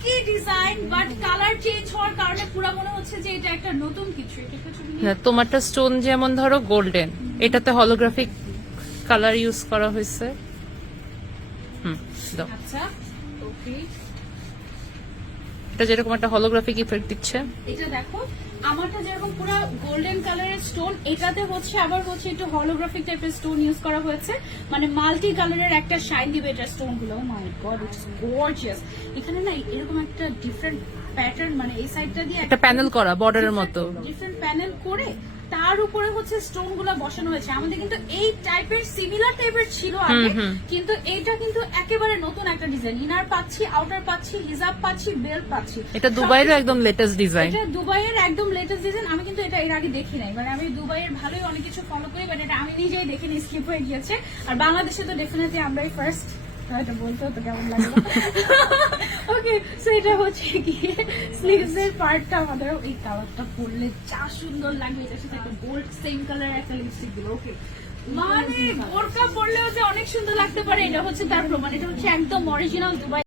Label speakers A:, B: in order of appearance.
A: একই design but colour change হওয়ার কারণে পুরো মনে হচ্ছে যে এটা একটা নতুন কিছু এটা কিছু
B: না, তোমারটা স্টোন যেমন ধরো গোল্ডেন এটাতে হলোগ্রাফিক কালার ইউজ করা হয়েছে। হুম
A: আচ্ছা ওকে
B: এটা যেরকম একটা হলোগ্রাফিক ইফেক্ট দিচ্ছে।
A: এটা দেখো। আমারটা যেরকম পুরো গোল্ডেন কালারের স্টোন এটাতে হচ্ছে আবার হচ্ছে একটু হলোগ্রাফিক টাইপের স্টোন ইউজ করা হয়েছে। মানে মাল্টি কালারের একটা শাইন দিবে এটা স্টোনগুলো। মাই গড ইটস গর্জিয়াস এখানে না এরকম একটা ডিফারেন্ট প্যাটার্ন মানে এই সাইডটা দিয়ে
B: একটা প্যানেল করা বর্ডারের মতো।
A: ডিফারেন্ট প্যানেল করে তার উপরে হচ্ছে স্টোনগুলো বসানো হয়েছে। আমাদের কিন্তু এই টাইপের সিমিলার টাইপের ছিল আগে কিন্তু এইটা কিন্তু একেবারে নতুন একটা ডিজাইন ইনার পাচ্ছি আউটার পাচ্ছি হিজাব পাচ্ছি বেল্ট পাচ্ছি।
B: এটা দুবাইয়ের একদম লেটেস্ট ডিজাইন
A: এটা দুবাইয়ের একদম লেটেস্ট ডিজাইন আমি কিন্তু এটা এর আগে দেখি নাই। মানে আমি দুবাইয়ের ভালোই অনেক কিছু ফলো করি বাট এটা আমি নিজেই দেখিনি স্কিপ হয়ে গিয়েছে। আর বাংলাদেশে তো ডেফিনেটলি আমরাই ফার্স্ট এটা বলতে কেমন লাগল। ওকে সো এটা হচ্ছে কি স্লিভসের পার্টটা আমাদের। এই কালারটা পরলে যা সুন্দর লাগবে এটার সাথে একটা গোল্ড সেম কালার একটা লিপস্টিক দিল ওকে মানে বোরকা পরলেও যে অনেক সুন্দর লাগতে পারে, এটা হচ্ছে তার প্রমাণ, এটা হচ্ছে একদম অরিজিনাল দুবাই